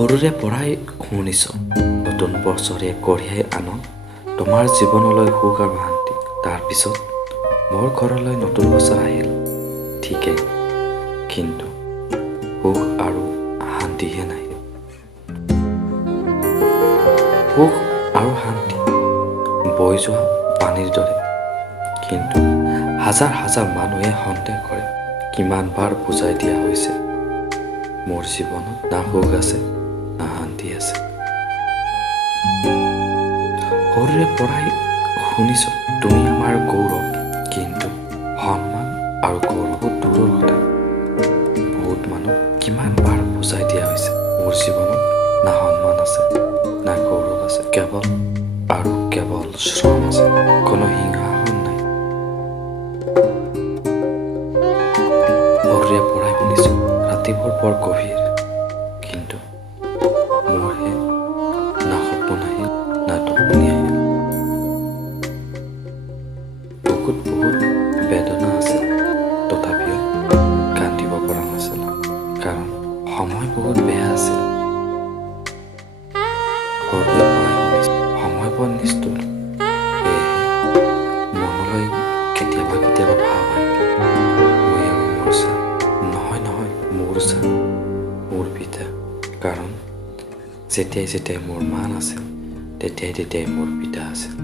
সৰুৰে পৰাই শুনিছোঁ, নতুন বছৰে কঢ়িয়াই আনক তোমাৰ জীৱনলৈ সুখ আৰু শান্তি। তাৰপিছত মোৰ ঘৰলৈ নতুন বছৰ আহিল, ঠিকেই, কিন্তু সুখ আৰু শান্তিহে নাহিল। সুখ আৰু শান্তি বৈ যোৱা পানীৰ দৰে, কিন্তু হাজাৰ হাজাৰ মানুহে সন্দেহ কৰে। কিমানবাৰ বুজাই দিয়া হৈছে, মোৰ জীৱনত না সুখ আছে না শান্তি আছে। সৰুৰে পৰাই শুনিছোঁ তুমি আমাৰ গৌৰৱ, কিন্তু সন্মান আৰু গৌৰৱ দূৰৰ কথা। বহুত মানুহ কিমানবাৰ বুজাই দিয়া হৈছে, মোৰ জীৱনত না সন্মান আছে না গৌৰৱ আছে, কেৱল আৰু কেৱল শ্ৰম আছে, কোনো সিংহাসন নাই। সৰুৰে পৰাই শুনিছোঁ ৰাতিবোৰ বৰ গভীৰ, কিন্তু মোৰহে না সপোন আহিল না টোপনি আহিল। বহুত বেদনা আছিল, তথাপিও কান্দিব পৰা নাছিল, কাৰণ সময় বহুত বেয়া আছিল। সৰুৰে পৰাই শুনিছোঁ সময় বৰ নিষ্ঠুৰ, সেয়েহে মনলৈ কেতিয়াবা কেতিয়াবা ভাৱ আহে, মই আৰু মোৰ চা, নহয় মোৰ চা, মোৰ পিতা। কাৰণ যেতিয়াই মোৰ মা নাছিল, তেতিয়াই মোৰ পিতা আছিল।